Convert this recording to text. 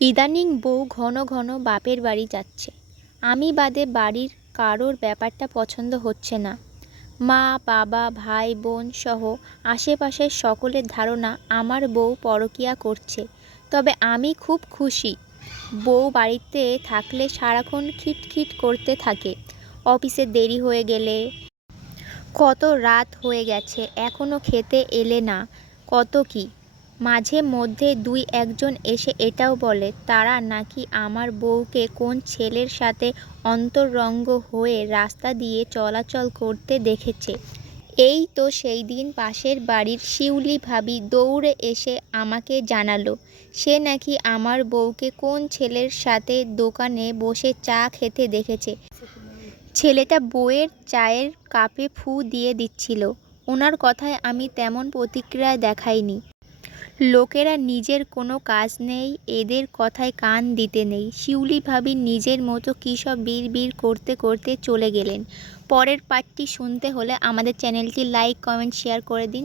ইদানিং বউ ঘন ঘন বাপের বাড়ি যাচ্ছে। আমি বাদে বাড়ির কারোর ব্যাপারটা পছন্দ হচ্ছে না। মা বাবা ভাই বোন সহ আশেপাশের সকলের ধারণা আমার বউ পরকীয়া করছে। তবে আমি খুব খুশি। বউ বাড়িতে থাকলে সারাক্ষণ খিটখিট করতে থাকে। অফিসে দেরি হয়ে গেলে, কত রাত হয়ে গেছে এখনো খেতে এলে না, কত কি। মাঝে মধ্যে দুই একজন এসে এটাও বলে তারা নাকি আমার বউকে কোন ছেলের সাথে অন্তরঙ্গ হয়ে রাস্তা দিয়ে চলাচল করতে দেখেছে। এই তো সেই দিন পাশের বাড়ির শিউলি ভাবি দৌড়ে এসে আমাকে জানালো সে নাকি আমার বউকে কোন ছেলের সাথে দোকানে বসে চা খেতে দেখেছে। ছেলেটা বউয়ের চায়ের কাপে ফু দিয়ে দিচ্ছিল। ওনার কথায় আমি তেমন প্রতিক্রিয়া দেখাইনি। লোকেরা নিজের কোনো কাজ নেই, এদের কথায় কান দিতে নেই। শিউলি ভাবি নিজের মতো কী সব বিড়বিড় করতে করতে চলে গেলেন। পরের পার্টটি শুনতে হলে আমাদের চ্যানেলটি লাইক কমেন্ট শেয়ার করে দিন।